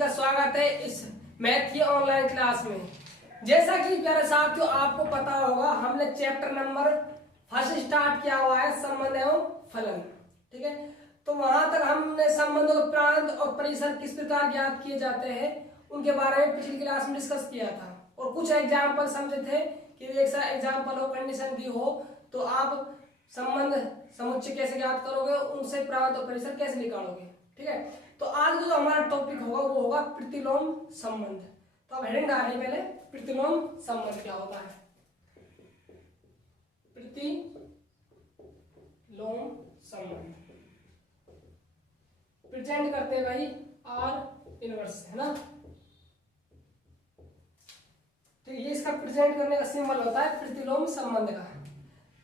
का स्वागत है इस मैथ की ऑनलाइन क्लास में। जैसा कि प्यारे साथियों आपको पता होगा, हमने चैप्टर नंबर फर्स्ट स्टार्ट किया हुआ है, संबंध एवं फलन। ठीक है, तो वहां तक हमने संबंधों के प्रांत और परिसर किस प्रकार ज्ञात किए जाते हैं उनके बारे में पिछली क्लास में डिस्कस किया था और कुछ एग्जाम्पल समझे थे कि एक सा एग्जाम्पल हो, कंडीशन दी हो तो आप संबंध समुच्चय कैसे ज्ञात करोगे, उनसे प्रांत और परिसर कैसे निकालोगे। ठीक है, तो आज जो हमारा टॉपिक होगा वो होगा प्रतिलोम संबंध। तो अब हेडिंग डालिए पहले, प्रतिलोम संबंध क्या होता है। प्रतिलोम संबंध प्रेजेंट करते हैं भाई आर इनवर्स, है ना। तो ये इसका प्रेजेंट करने का सिंबल होता है प्रतिलोम संबंध का।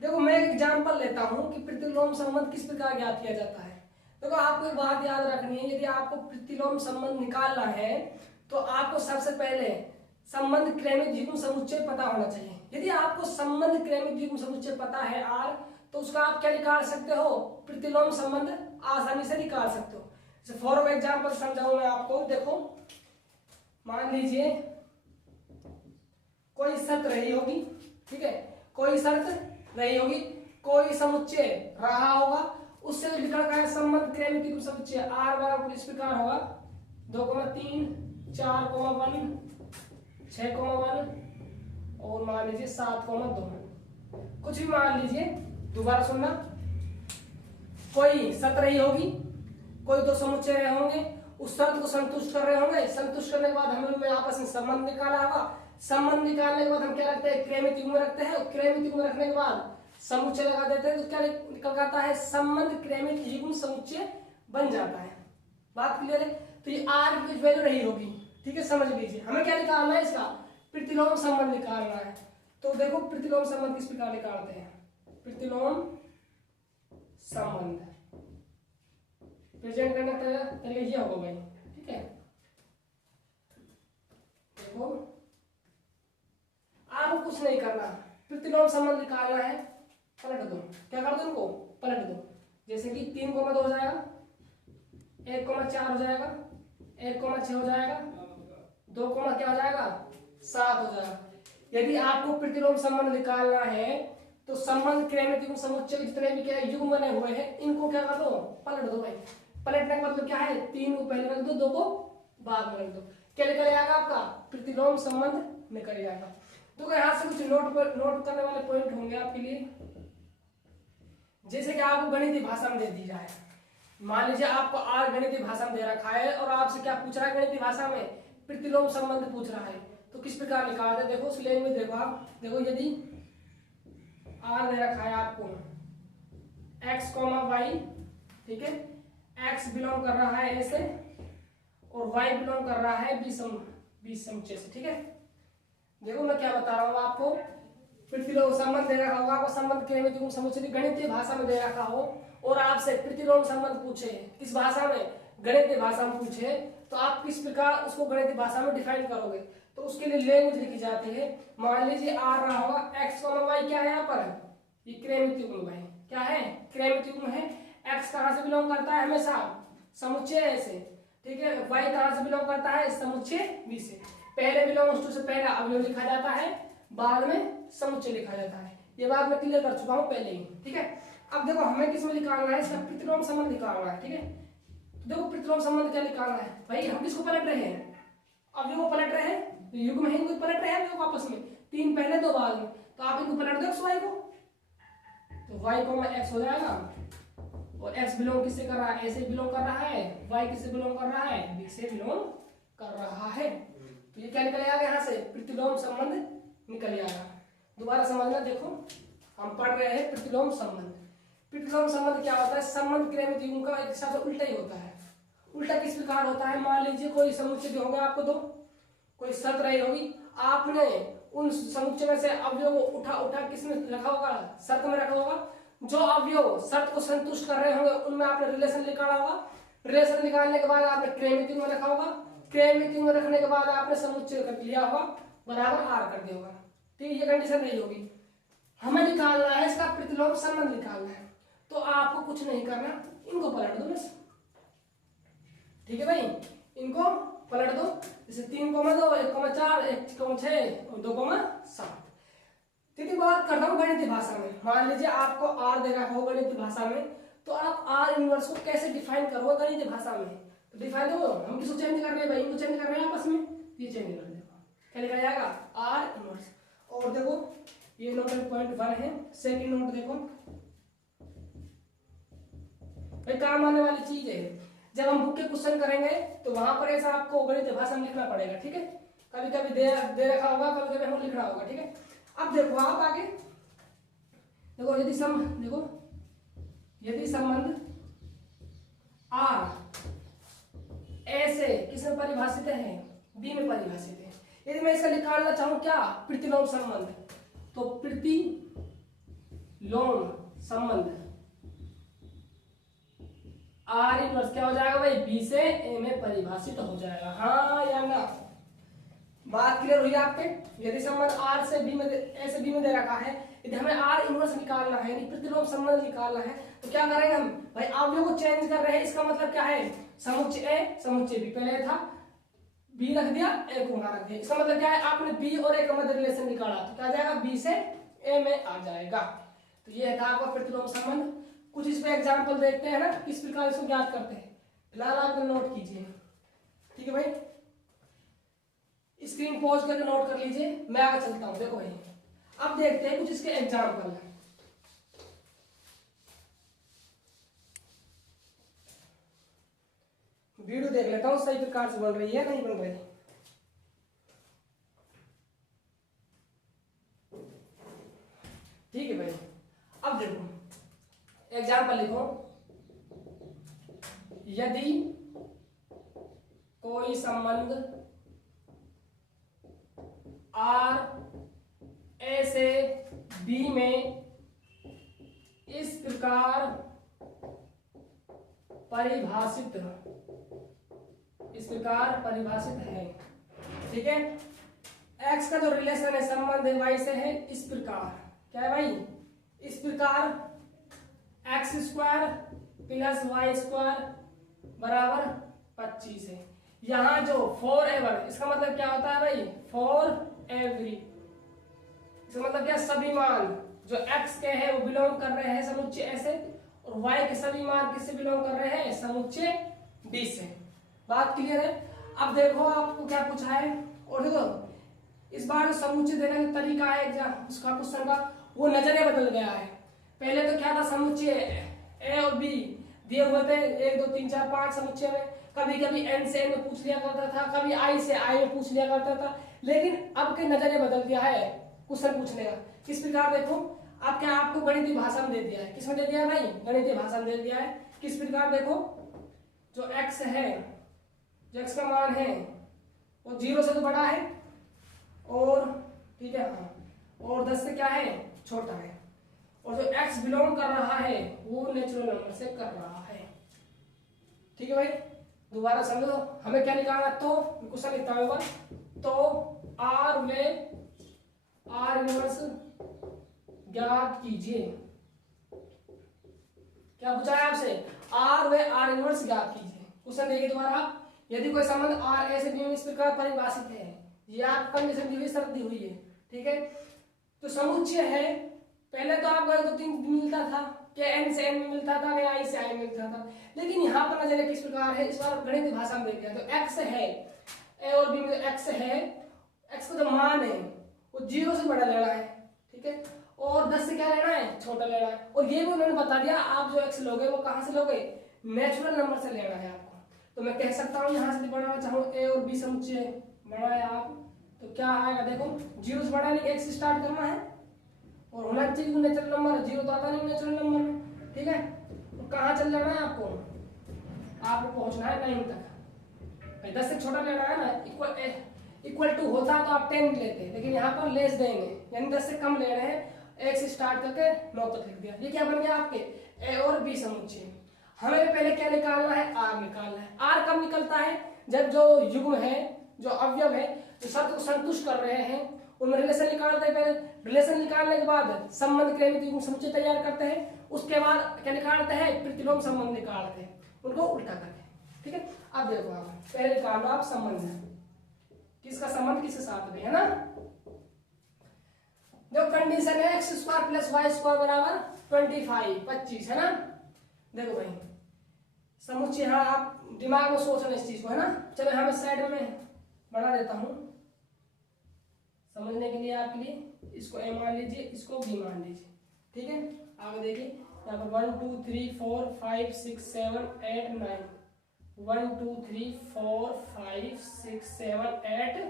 देखो मैं एक एग्जांपल लेता हूं कि प्रतिलोम संबंध किस प्रकार ज्ञात किया जाता है। देखो आपको एक बात याद रखनी है, यदि आपको प्रतिलोम संबंध निकालना है तो आपको सबसे पहले संबंध क्रमिक द्विगुण समुच्चय पता होना चाहिए। यदि आपको संबंध क्रमिक द्विगुण समुच्चय पता है आर, तो उसका आप क्या निकाल सकते हो, प्रतिलोम संबंध आसानी से निकाल सकते हो। जैसे फॉर एग्जांपल समझाऊं मैं आपको। देखो मान लीजिए कोई शर्त रही होगी, ठीक है, कोई शर्त रही होगी, कोई समुच्चय रहा होगा, उससे निकल गया संबंध क्रमिक द्विगुण समुच्चय आर बराबर इस प्रकार होगा 2,3 4,1 6,1 और मान लीजिए 7,2। कुछ भी मान लीजिए, दोबारा सुनना। कोई शर्त रही होगी, कोई दो समुच्चय रहे होंगे, उस शर्त को संतुष्ट कर रहे होंगे, संतुष्ट करने के बाद हमने आपस में संबंध निकाला होगा। संबंध निकालने के बाद हम क्या रखते हैं, क्रमिक द्विगुण रखते हैं। क्रमिक द्विगुण रखने के बाद समुच्चय लगा देते हैं, तो क्या निकल आता है, संबंध क्रमिक द्विगुण समुच्चय बन जाता है। बात क्लियर है। तो ये आर की वैल्यू रही होगी, ठीक है, समझ लीजिए। हमें क्या निकालना है, इसका प्रतिलोम संबंध निकालना है। तो देखो प्रतिलोम संबंध किस प्रकार निकालते हैं। प्रतिलोम संबंध प्रेजेंट करने का तरीका ये होगा भाई, ठीक है। देखो आपको कुछ नहीं करना, प्रतिलोम संबंध निकालना है, पलट दो। क्या कर दो, इनको पलट दो। जैसे कि 3,2 हो जाएगा, 1,4 हो जाएगा, 1,6 हो जाएगा, 2, क्या हो जाएगा 7 हो जाएगा। यदि आपको प्रतिलोम संबंध निकालना है तो संबंध क्रमिक द्विगुण समुच्चय जितने भी क्या युग्म बने हुए हैं इनको क्या कर दो, पलट दो भाई। पलटने का मतलब क्या है, 3 को पहले रख दो, 2 को बाद में रख दो। क्या निकल आएगा आपका, प्रतिलोम संबंध निकल जाएगा। तो यहां से कुछ नोट करने वाले पॉइंट होंगे आपके लिए। जैसे कि आपको गणितीय भाषा में दे दी जाए, मान लीजिए आपको आर गणितीय भाषा में दे रखा है और आपसे क्या पूछ रहा है, गणितीय भाषा में प्रतिलोम संबंध पूछ रहा है, तो किस प्रकार निकालते हैं। देखो उस लैंग्वेज देखो आप, देखो यदि आर दे रखा है आपको x, y, ठीक है, x बिलोंग कर रहा है ऐसे और y बिलोंग कर रहा है बी समुच्चय से, ठीक है। देखो मैं क्या बता रहा हूँ आपको, प्रतिलोम संबंध दे रखा होगा आपको, संबंध क्रमिक द्विगुण समुच्चय गणितीय भाषा में दे रखा हो और आपसे प्रतिलोम संबंध पूछे, किस भाषा में, गणितीय भाषा में पूछे, तो आप किस प्रकार उसको गणितीय भाषा में डिफाइन करोगे। तो उसके लिए लैंग्वेज लिखी जाती है। मान लीजिए आर रहा होगा, x, y क्या है यहाँ पर, ये क्रमिक द्विगुण भाई, क्या है, क्रमिक द्विगुण है। x कहाँ से बिलोंग करता है, हमेशा समुच्चय से, ठीक है। y कहाँ से बिलोंग करता है, समुच्चय b से। पहले बिलोंग्स टू से पहला अवयव लिखा जाता है, बाद में समुच्चय लिखा जाता है। ये बात मैं क्लियर कर चुका हूं पहले ही, ठीक है। अब देखो हमें किसमें निकालना है, इसका प्रतिलोम संबंध निकालना है, ठीक है। तो देखो प्रतिलोम संबंध क्या निकालना है भाई, हम किसको पलट रहे हैं, अवयव को पलट रहे हैं, युग्म है इनको पलट रहे हैं अवयव आपस में, 3 पहले 2 बाद में। तो आप इनको पलट दो x y को, तो y x हो जाएगा और x बिलोंग किससे कर रहा है, a से बिलोंग कर रहा है, y किससे बिलोंग कर रहा है, b से बिलोंग कर रहा है। तो ये क्या निकल आएगा, यहाँ से प्रतिलोम संबंध निकल आएगा। दोबारा समझना, देखो हम पढ़ रहे हैं प्रतिलोम संबंध। प्रतिलोम संबंध क्या होता है, संबंध क्रमिक द्विगुण का एक साथ उल्टा ही होता है। उल्टा किस प्रकार होता है, मान लीजिए कोई समुच्चय जो होगा आपको, दो कोई शर्त रही होगी, आपने उन समुच्चय में से अवयव को उठा किसमें रखा होगा, शर्त में रखा होगा। जो अवयव शर्त को संतुष्ट कर रहे होंगे उनमें आपने रिलेशन निकाला होगा। रिलेशन निकालने के बाद आपने क्रमिक द्विगुण रखा होगा। क्रमिक द्विगुण रखने के बाद आपने समुच्चय कर लिया होगा, बराबर आर कर दिया होगा, ठीक है। ये कंडीशन रही होगी। हमें निकालना है इसका प्रतिलोम संबंध निकालना है, तो आपको कुछ नहीं करना, इनको पलट दो बस, ठीक है भाई, इनको पलट दो, जैसे 3,2, 1,4, 1,6 और 2,7। देखिए बात करता हूँ गणितीय भाषा में। मान लीजिए आपको आर दे रखा हो गणितीय भाषा में, तो आप आर इनवर्स को कैसे डिफाइन करोगे गणितीय भाषा में? तो डिफाइन दो, हम किसको चेंज कर रहे हैं भाई, इनको चेंज कर रहे हैं आपस में, ये चेंज कर देगा, क्या लिखा जाएगा आर इनवर्स। और देखो ये नोट 0.1 है, सेकंड नोट देखो भाई काम आने वाली चीज है। जब हम बुक के क्वेश्चन करेंगे तो वहां पर ऐसा आपको गणितीय भाषा में लिखना पड़ेगा, ठीक है। कभी कभी दे रखा होगा, कभी कभी हमें लिखना होगा, ठीक है। अब देखो आप आगे देखो, यदि संबंध आर ऐसे किसमें परिभाषित है, बी में परिभाषित है। यदि मैं इसका निकालना चाहूं क्या, प्रतिलोम संबंध, तो प्रतिलोम संबंध आर इनवर्स क्या हो जाएगा भाई, बी से ए में परिभाषित हो जाएगा, हाँ या ना। बात क्लियर हुई आपके? यदि संबंध आर से बी में ए से बी में दे रखा है, यदि हमें आर इनवर्स निकालना है, यानी प्रतिलोम संबंध निकालना है, तो क्या करेंगे हम भाई, अवयव को चेंज कर रहे हैं। इसका मतलब क्या है, समुच्चय ए समुच्चय बी, पहले था बी रख दिया, ए को वहां रख दिया। इसका मतलब क्या है, आपने बी और ए का मध्य रिलेशन निकाला, तो क्या जाएगा बी से ए में आ जाएगा। तो ये था आपका प्रतिलोम संबंध। कुछ इस पे एग्जाम्पल देखते हैं ना, किस प्रकार इसको ज्ञात करते हैं। फिलहाल आप नोट कीजिए, ठीक है भाई, स्क्रीन पॉज करके नोट कर लीजिए, मैं आगे चलता हूं। देखो भाई अब देखते हैं कुछ इसके एग्जाम्पल। वीडियो देख लेता हूं सही प्रकार से बन रही है नहीं बन रही। ठीक है भाई, अब देखो एग्जाम्पल लिखो। यदि कोई संबंध आर ए से बी में इस प्रकार परिभाषित है, ठीक है। एक्स का जो रिलेशन है, संबंध है वाई से है इस प्रकार, क्या है भाई, इस प्रकार x square plus y square बराबर 25 है। यहाँ जो फॉर एवर, इसका मतलब क्या होता है भाई, फॉर एवरी, इसका मतलब क्या, सभी मान जो x के हैं वो बिलोंग कर रहे हैं समुच्चय ए से, और y के सभी मान किससे बिलोंग कर रहे हैं, समुच्चय d से। बात क्लियर है? अब देखो आपको क्या पूछा है, और देखो इस बार समुच्चय देने का तरीका है उसका क्वेश्चन का, वो नजरिया बदल गया है। पहले तो क्या था, समुच्चय ए और बी दिए हुए थे 1 2 3 4 5 समुच्चय में, कभी कभी n से n में पूछ लिया करता था, कभी i से i में पूछ लिया करता था। लेकिन अब के नजरिया बदल दिया है क्वेश्चन पूछने का। किस प्रकार देखो, अब क्या आपको गणितीय भाषा में दे दिया है, किसमें दे दिया है भाई, गणितीय भाषा में दे दिया है। किस प्रकार देखो, जो x है, जो x का मान है वो 0 से तो बड़ा है, और ठीक है हाँ, और 10 से क्या है, छोटा है, और जो x बिलोंग कर रहा है वो नेचुरल नंबर से कर रहा है। ठीक है भाई, दोबारा समझो, हमें क्या निकालना, तो क्वेश्चन लिखता होगा, तो आर में आर इनवर्स ज्ञात कीजिए। क्या पूछा है आपसे, आर व आर इनवर्स ज्ञात कीजिए। क्वेश्चन देखिए दोबारा, यदि कोई संबंध आर ए से बी में इस प्रकार परिभाषित है, ये आप कंडीशन दी हुई, शर्त दी हुई है, ठीक है। तो समुच्चय है, पहले तो आपको 1 2 3 मिलता था कि n से n में मिलता था, कि i से i मिलता था, लेकिन यहाँ पर नजरिया किस प्रकार है, इस बार गणितीय भाषा में देख दिया। तो x है, a और b में x है, x का जो मान है वो 0 से बड़ा लेना है, ठीक है, और 10 से क्या लेना है, छोटा लेना है। और ये भी उन्होंने बता दिया, आप जो x लोगे वो कहाँ से लोगे, नेचुरल नंबर से लेना है आपको। तो मैं कह सकता हूँ यहाँ से बढ़ाना चाहूँ a और b समुच्चय बढ़ाए आप, तो क्या आएगा देखो, 0 से बढ़ाने के x से स्टार्ट करना है, और होना चाहिए नेचुरल नंबर, 0 तो आता नहीं नेचुरल नंबर में, ठीक है। तो कहाँ चल जाना है आपको पहुंचना है 9 तक। 10 से छोटा लेना है ना, इक्वल टू होता तो आप 10 लेते, लेकिन यहाँ पर लेस देंगे, यानी 10 से कम ले रहे हैं, 1 से स्टार्ट करके 9 तक लिख दिया। ये क्या बन गया आपके ए और बी समुच्चय। हमें पहले क्या निकालना है, आर निकालना है। आर कब निकलता है, जब जो युग्म है, जो अवयव है, जो शर्त को संतुष्ट कर रहे हैं, उनमें रिलेशन निकालते हैं। पहले रिलेशन निकालने के बाद संबंध के लिए समुच्चय तैयार करते हैं, उसके बाद क्या निकालते हैं, प्रतिलोम संबंध निकालते हैं, उनको उल्टा करके, ठीक है। अब देखो आप पहले निकाल लो आप संबंध, किसका संबंध किसके साथ में है ना। जो कंडीशन है x square plus y square बराबर 25 है ना। देखो भाई समुच्चय, हाँ आप दिमाग में सोचना इस चीज को है ना। चलो हम इस साइड में बना देता हूं समझने के लिए आपके लिए। इसको ए मान लीजिए, इसको बी मान लीजिए, ठीक है। आगे देखिए यहाँ पर 1 2 3 4 5 6 7 8 9, 1 2 3 4 5 6 7 8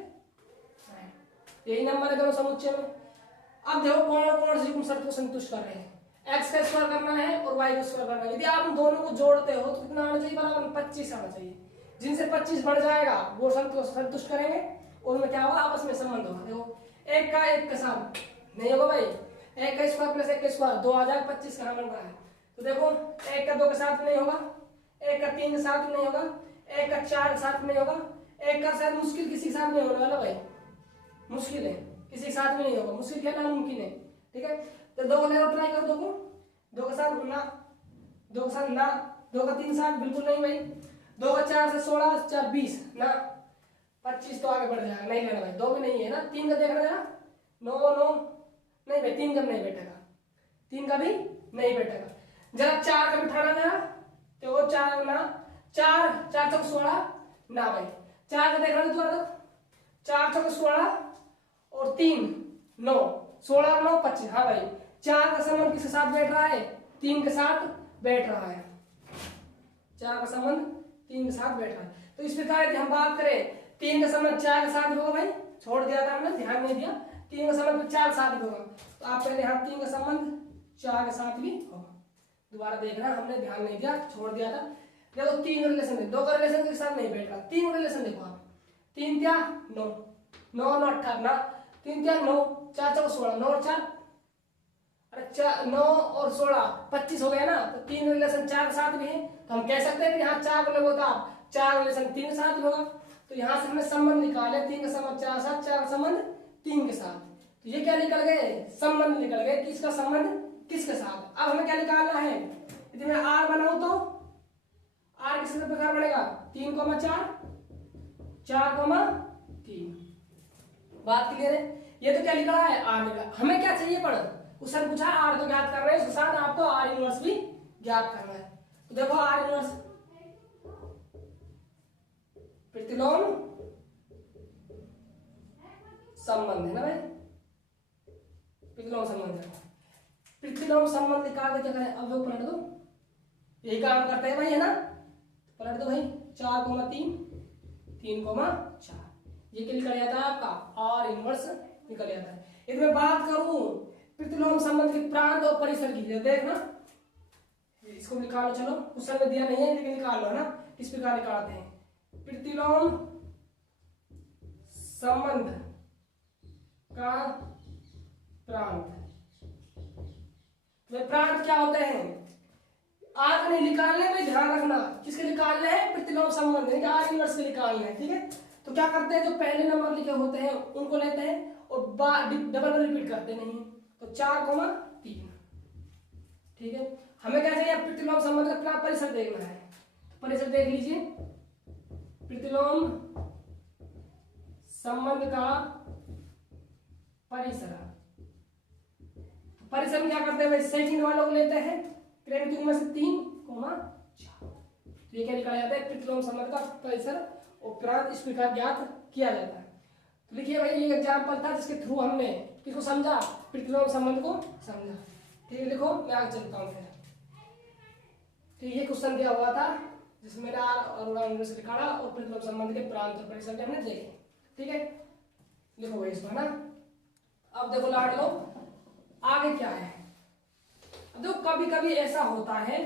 9, यही नंबर है दोनों समुच्चय में। अब देखो कौन कौन सी शर्त को संतुष्ट कर रहे हैं। एक्स का स्क्वायर करना है और वाई का स्क्वायर करना है। यदि आप उन दोनों को जोड़ते हो तो कितना आना चाहिए, बराबर 25 आना चाहिए। जिनसे 25 बढ़ जाएगा वो शर्त को संतुष्ट करेंगे, उनमें क्या होगा, आपस में संबंध होगा। देखो एक का एक के साथ नहीं होगा भाई, एक का स्क्वायर प्लस एक का स्क्वायर 2 आ जाएगा, 25 कहाँ बन रहा है। तो देखो एक का 2 के साथ नहीं होगा, एक का 3 के साथ नहीं होगा, एक का 4 के साथ नहीं होगा, एक का शायद मुश्किल किसी के साथ नहीं होने वाला भाई, मुश्किल है किसी के साथ में नहीं होगा, मुश्किल क्या नामुमकिन है, ठीक है। तो 2 को लेकर ट्राई करो, 2 के साथ ना, 2 के साथ ना, 2 का 3 के साथ बिल्कुल नहीं भाई, 2 का 4 से 16 4 20 ना, 25 तो आगे बढ़ जाएगा, नहीं लेना भाई, 2 भी नहीं है ना। 3 का देखना जरा, 9 9 नहीं भाई, 3 का नहीं बैठेगा, 3 का भी नहीं बैठेगा। जरा 4 का बिठाना जरा, तो वो 4 ना, 4 4 चौक 16 ना भाई, 4 का देखना तो 4 चौक 16 और 3 9, 16 9 25, हाँ भाई 4 का संबंध किसके साथ बैठ रहा है, 3 के साथ बैठ रहा है, 4 का संबंध 3 के साथ बैठ रहा है। तो इस प्रकार यदि हम बात करें 3 का संबंध 4 के साथ होगा भाई, छोड़ दिया था हमने, ध्यान नहीं दिया, 3 का संबंध 4 के साथ होगा, तो आप पहले यहाँ 3 का संबंध 4 के साथ भी होगा। दोबारा देखना, हमने ध्यान नहीं दिया, छोड़ दिया था। देखो 3 रिलेशन है, 2 का रिलेशन के साथ नहीं बैठ रहा, 3 रिलेशन देखो आप, 3 क्या 9 9 9 18 ना, 3 क्या 9 4 4 16 9 और 4 अरे 9 और 16 25 हो गया ना। तो 3 रिलेशन 4 के साथ भी है, तो हम कह सकते हैं कि यहाँ 4 को लोग होता 4 रिलेशन 3 के साथ भी होगा। तो यहाँ से हमने संबंध निकाले, 3 का संबंध 4 साथ, 4 का संबंध 3 के साथ, तो ये क्या निकल गए, संबंध निकल गए, किसका संबंध किसके साथ। अब हमें क्या निकालना है, यदि मैं आर बनाऊं तो आर किस प्रकार बनेगा, 3 4 4 3, बात क्लियर है। ये तो क्या लिख रहा है, आर लिखा, हमें क्या चाहिए पढ़, उसने पूछा आर तो ज्ञात कर रहे हैं, उसके साथ आपको आर इनवर्स भी ज्ञात करना है। तो देखो आर इनवर्स प्रतिलोम संबंध है ना भाई, प्रतिलोम संबंध है, प्रतिलोम संबंध निकाल के क्या करें, अब वो पलट दो, यही काम करते हैं भाई है ना, पलट दो भाई, 4 3 3 4, ये क्या निकल जाता है आपका आर इनवर्स निकल जाता है। यदि मैं बात करूं प्रतिलोम संबंध के प्रांत और परिसर की, देखना इसको निकालो, चलो क्वेश्चन में दिया नहीं है लेकिन निकाल लो ना, किस प्रकार निकालते हैं प्रतिलोम संबंध का प्रांत। वे प्रांत क्या होते हैं, आग नहीं निकालने में ध्यान रखना, किसके निकालने हैं, प्रतिलोम संबंध आर इनवर्स के निकालने हैं, ठीक है। तो क्या करते हैं, जो पहले नंबर लिखे होते हैं उनको लेते हैं और डबल रिपीट करते नहीं है, तो 4 3, ठीक है। हमें क्या चाहिए, प्रतिलोम संबंध का परिसर देखना है, तो परिसर देख लीजिए, प्रतिलोम संबंध का परिसर, परिसर में क्या करते हैं, सेकंड वालों को लेते हैं, क्रेडिट में से 3 4, तो ये क्या निकाला जाता है, प्रतिलोम संबंध का परिसर और प्रांत इस प्रकार ज्ञात किया जाता है। तो लिखिए भाई ये एग्जाम्पल था जिसके थ्रू हमने किसको समझा, प्रतिलोम संबंध को समझा, ठीक है। लिखो मैं आगे चलता हूँ फिर, ठीक है। क्वेश्चन दिया हुआ था जिसमें मैंने आर और वाई इनवर्स निकाला और प्रतिलोम संबंध के प्रांत और परिसर हमने देखे, ठीक है। लिखो भाई इसको है ना। अब देखो लाड लो आगे क्या है। अब देखो कभी कभी ऐसा होता है,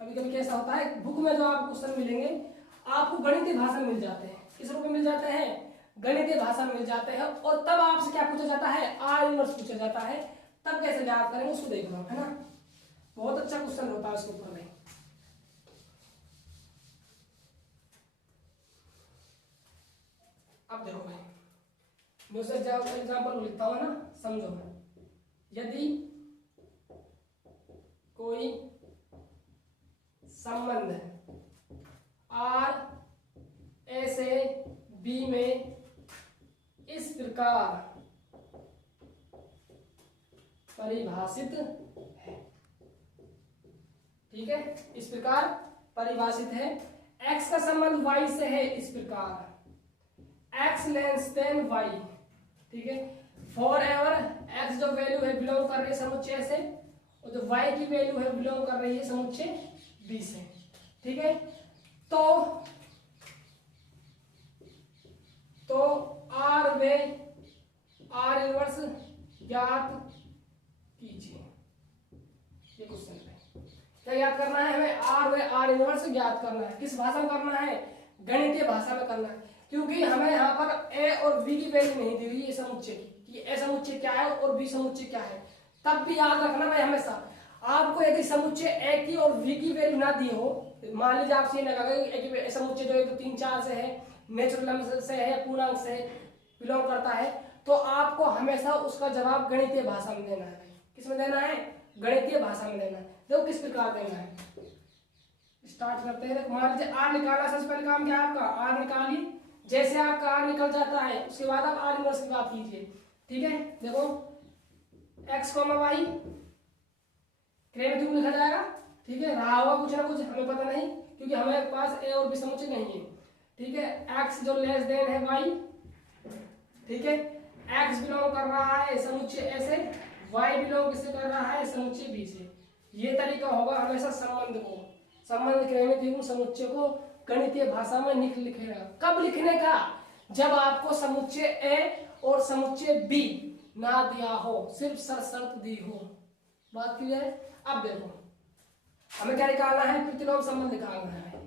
कभी कभी कैसा होता है, बुक में जो आपको क्वेश्चन मिलेंगे आपको गणितीय भाषा मिल जाते हैं, किस रूप में मिल जाते हैं, गणितीय भाषा में मिल जाते हैं, और तब आपसे क्या पूछा जाता है, आर इनवर्स पूछा जाता है, तब कैसे याद करेंगे उसको देख लो है ना, बहुत अच्छा क्वेश्चन होता है उसके ऊपर में। अब देखो भाई मैं उसे एग्जाम्पल लिखता हूँ ना, समझो। यदि कोई संबंध आर ए से बी में इस प्रकार परिभाषित है। ठीक है, इस प्रकार परिभाषित है। x का संबंध y से है इस प्रकार, x लेस देन y। ठीक है, फॉर एवर x जो वैल्यू है बिलोंग कर रही है समुच्चय से, और जो y की वैल्यू है बिलोंग कर रही है समुच्चय b से। ठीक है, तो r वे r इनवर्स ज्ञात कीजिए। ये क्वेश्चन है, क्या याद करना है हमें? आर वे आर इनवर्स ज्ञात करना है। किस भाषा में करना है? गणितीय भाषा में करना है, क्योंकि हमें यहाँ पर ए और बी की वैल्यू नहीं दी हुई है समुच्चय की, कि ए समुच्चय क्या है और बी समुच्चय क्या है। तब भी याद रखना भाई, हमेशा आपको यदि समुच्चय ए की और बी की वैल्यू ना दी हो, मान लीजिए आपसे ये लगा समुच्चय जो 1 2 3 4 से है, नेचुरल नंबर से है, पूर्णांक से बिलोंग करता है, तो आपको हमेशा उसका जवाब गणितीय भाषा में देना है। किस में देना है? गणितीय भाषा में देना है। देखो किस प्रकार देना है, स्टार्ट करते हैं। मान लीजिए आर निकाला, सबसे पहले काम क्या है आपका? आर निकालिए। जैसे आपका आर निकल जाता है उसके बाद आप आर इनवर्स की बात कीजिए। ठीक है, देखो x, y क्रेम लिखा जाएगा। ठीक है, रहा होगा कुछ ना कुछ, हमें पता नहीं क्योंकि हमारे पास ए और बी समुच्चय नहीं है। ठीक है, x जो लेस देन है y। ठीक है, x बिलोंग कर रहा है समुच्चय ए से, y बिलोंग किससे कर रहा है? समुच्चय b से। ये तरीका होगा हमेशा संबंध क्रमिक समुच्चय को गणितीय भाषा में लिखेगा। कब लिखने का? जब आपको समुच्चय ए और समुच्चय बी ना दिया हो, सिर्फ शर्त दी हो। बात क्लियर है? अब देखो हमें क्या निकालना है? प्रतिलोम संबंध निकालना है।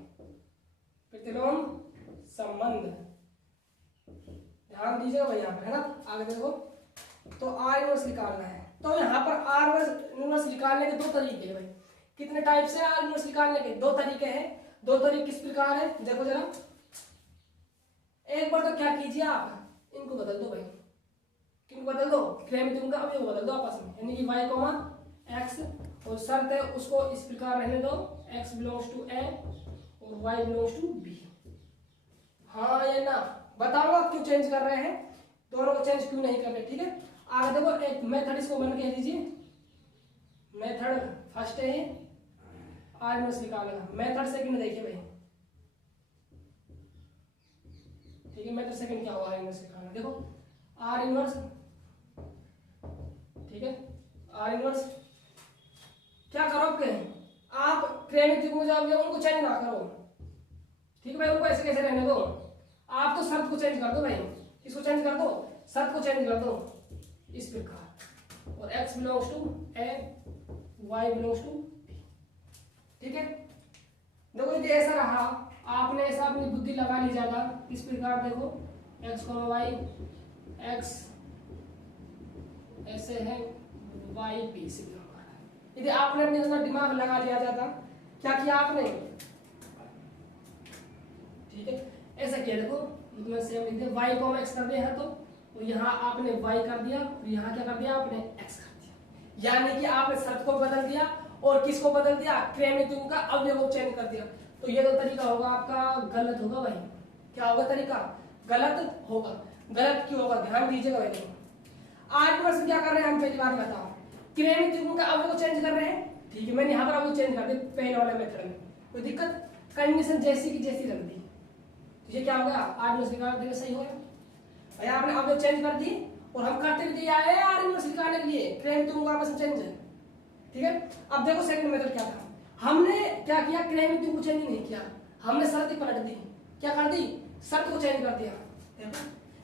प्रतिलोम संबंध ध्यान दीजिएगा भाई, यहाँ पे है ना। आगे देखो, तो आर इनवर्स निकालना है। तो यहाँ पर आर इनवर्स निकालने के 2 तरीके हैं भाई। कितने टाइप से आर इनवर्स निकालने के? 2 तरीके हैं। 2 तरीके किस प्रकार है? देखो जरा, एक बार तो क्या कीजिए आप, इनको बदल दो भाई। किनको बदल दो? क्रमिक का अवयव बदल दो आपस में, यानी कि y, x, और शर्त है उसको इस प्रकार रहने दो, x बिलोंग्स टू a और y बिलोंग्स टू b। हाँ या ना? बताओ क्यों चेंज कर रहे हैं, दोनों को चेंज क्यों नहीं कर रहे? ठीक है, आगे देखो एक मेथड इसको मन कह दीजिए। मेथड फर्स्ट है आर इनवर्स निकालना। मेथड सेकंड देखिए भाई। ठीक है, मेथड सेकंड क्या होगा? आर इनवर्स निकालना। देखो आर इनवर्स, ठीक है, आर इनवर्स क्या करोगे आप? क्रमिक त्रिभुज उनको चेंज ना करो। ठीक है भाई, उनको ऐसे कैसे रहने दो। आप तो शर्त को चेंज कर दो भाई। किसको चेंज कर दो? शर्त को चेंज कर दो इस प्रकार, और x belongs to a, y belongs to b। ठीक है, देखो यदि ऐसा रहा, आपने ऐसा अपनी बुद्धि लगा ली ज्यादा। इस प्रकार देखो x, y, x ऐसे है, y b से बिलोंग कर रहा है। यदि आपने अपने अंदर दिमाग लगा लिया जाता, क्या किया आपने? ठीक है, ऐसा किया। देखो सेम लिख दिया, y को x कर दिया है, तो यहाँ आपने y कर दिया, और यहाँ क्या कर दिया आपने? x कर दिया। यानी कि आपने शर्त को बदल दिया और किसको बदल दिया? क्रमिक का अवयव को चेंज कर दिया। तो ये तो तरीका होगा आपका गलत होगा भाई। क्या होगा? तरीका गलत होगा। गलत क्यों होगा? ध्यान दीजिएगा भाई। देखो आर इनवर्स क्या कर रहे हैं हम? पहली बात बताओ, क्रमिक का अवयव को चेंज कर रहे हैं। ठीक है, मैंने यहाँ पर अवयव चेंज कर दिया पहले वाले मेथड में, कोई दिक्कत? कंडीशन जैसी की जैसी रख दी, ये क्या होगा? आर इनवर्स निकाल देंगे, सही होगा भाई। आपने अवयव चेंज कर दिए और हम करते भी आए आर इनवर्स निकालने के लिए, क्रमिक त्रिभुज आपस में चेंज है। ठीक है, अब देखो सेकंड मेथड क्या था। हमने क्या किया? क्रमिक त्रिभुज को चेंज नहीं किया, हमने शर्त ही पलट दी। क्या कर दी? शर्त को चेंज कर दिया। देखो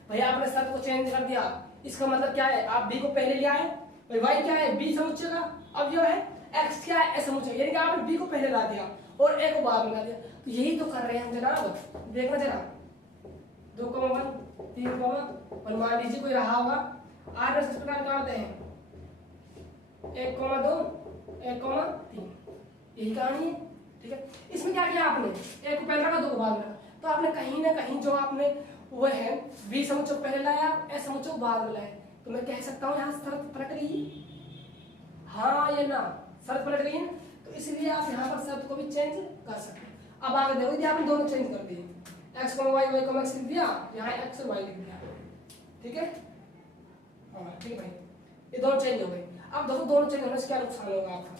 भाई, आपने शर्त को चेंज कर दिया, इसका मतलब क्या है? आप बी को पहले ले आए भाई। y क्या है? बी समुच्चय का अवयव है। x क्या है? ए समुच्चय, यानी कि आपने बी को पहले ला दिया और ए को बाद में ला दिया। तो यही तो कर रहे हैं हम जनाब। देखना जरा, 2,1 3,1 मान लीजिए कोई रहा होगा। आर इस प्रकार निकालते हैं 1,2 1,3, यही कहानी है। ठीक है, इसमें क्या किया आपने? एक को पहले रखा, 2 को बाद में रखा। तो आपने कहीं ना कहीं जो आपने वो है बी समुच्चय पहले लाया, ए समुच्चय बाद में लाया। तो मैं कह सकता हूँ यहाँ शर्त पलट गई। हाँ या ना? शर्त पलट गई है, तो इसलिए आप यहाँ पर शर्त को भी चेंज कर सकते हैं। अब आगे देखो ये आपने दोनों चेंज कर दिए, x y y x लिख दिया, यहाँ x और y लिख दिया, ठीक है। हाँ ठीक भाई, ये दोनों चेंज हो गए। अब दोस्तों दोनों चेंज होने से क्या नुकसान होगा आपका,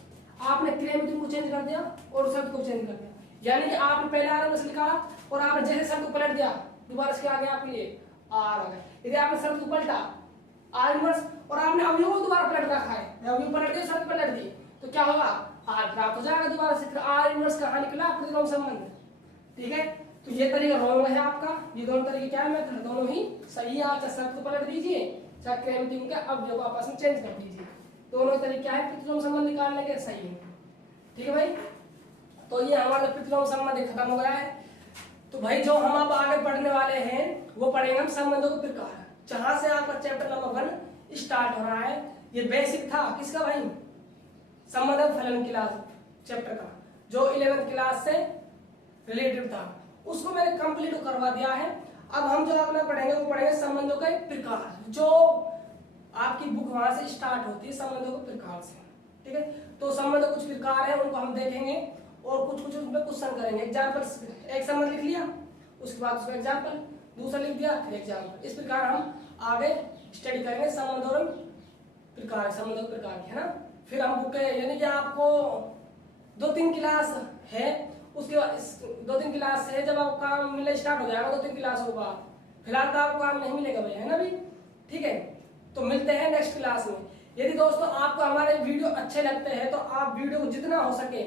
आपने क्रियाविधि को चेंज कर दिया और शब्द को चेंज कर दिया, यानी कि आपने पहले आर निकाला और आपने जैसे शब्द को पलट दिया दोबारा से क्या आ गया आपके लिए आर आ गया। यदि आपने शब्द को पलटा आर इनवर्स और आपने अवयव दोबारा पलट रखा है, अवयव पलट दिया शब्द पलट दी तो क्या होगा आर प्राप्त हो जाएगा दोबारा से। फिर आर इनवर्स कहाँ निकला, प्रतिलोम संबंध, ठीक है। तो ये तरीका रॉन्ग है आपका, ये दोनों तरीके क्या है मेथड दोनों ही सही है। आप चाहे शब्द को पलट दीजिए चाहे क्रियाविधि के अवयव को आपस में चेंज कर दीजिए, दोनों तरीके क्या है प्रतिलोम संबंध निकालने के सही है, ठीक है भाई। तो ये हमारा प्रतिलोम संबंध खत्म हो गया है। तो भाई जो हम अब आगे पढ़ने वाले हैं वो पढ़ेंगे हम संबंधों के प्रकार, जहां से आपका चैप्टर नंबर 1 स्टार्ट हो रहा है। ये बेसिक था किसका भाई, संबंध फलन क्लास चैप्टर का, जो 11th क्लास से रिलेटेड था, उसको मैंने कंप्लीट करवा दिया है। अब हम जो अगला पढ़ेंगे वो पढ़ेंगे संबंधों के प्रकार, जो आपकी बुक वहां से स्टार्ट होती है संबंधों के प्रकार से, ठीक है। तो संबंध कुछ प्रकार है उनको हम देखेंगे और कुछ कुछ उसमें क्वेश्चन करेंगे। एग्जाम्पल, एक संबंध लिख लिया उसके बाद उसका एग्जाम्पल, दूसरा लिख दिया फिर एग्जाम्पल, इस प्रकार हम आगे स्टडी करेंगे संबंध और प्रकार, संबंधों के प्रकार है ना। फिर हम बुक यानी कि आपको 2-3 क्लास है, उसके बाद 2-3 क्लास से जब आपको काम मिलना स्टार्ट हो जाएगा 2-3 क्लास होगा, फिलहाल तो आपको काम नहीं मिलेगा भाई, है ना भाई, ठीक है। तो मिलते हैं नेक्स्ट क्लास में। यदि दोस्तों आपको हमारे वीडियो अच्छे लगते हैं तो आप वीडियो को जितना हो सके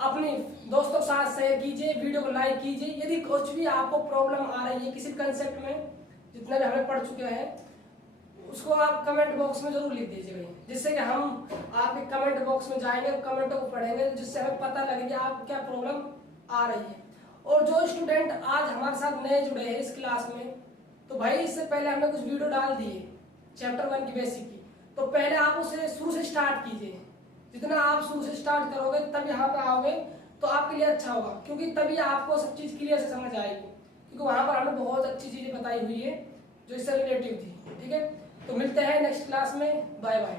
अपने दोस्तों के साथ शेयर कीजिए, वीडियो को लाइक कीजिए। यदि कुछ भी आपको प्रॉब्लम आ रही है किसी कंसेप्ट में, जितने भी हमें पढ़ चुके हैं उसको आप कमेंट बॉक्स में जरूर लिख दीजिएगा, जिससे कि हम आपके कमेंट बॉक्स में जाएंगे, कमेंटों को पढ़ेंगे, जिससे हमें पता लगे कि आपको क्या प्रॉब्लम आ रही है। और जो स्टूडेंट आज हमारे साथ नए जुड़े हैं इस क्लास में, तो भाई इससे पहले हमने कुछ वीडियो डाल दिए चैप्टर 1 की बेसिक की, तो पहले आप उसे शुरू से स्टार्ट कीजिए। जितना आप शुरू से स्टार्ट करोगे तब यहाँ पे आओगे तो आपके लिए अच्छा होगा, क्योंकि तभी आपको सब चीज़ क्लियर से समझ आएगी, क्योंकि वहाँ पर हमने बहुत अच्छी चीज़ें बताई हुई है जो इससे रिलेटिव थी, ठीक है। तो मिलते हैं नेक्स्ट क्लास में, बाय बाय।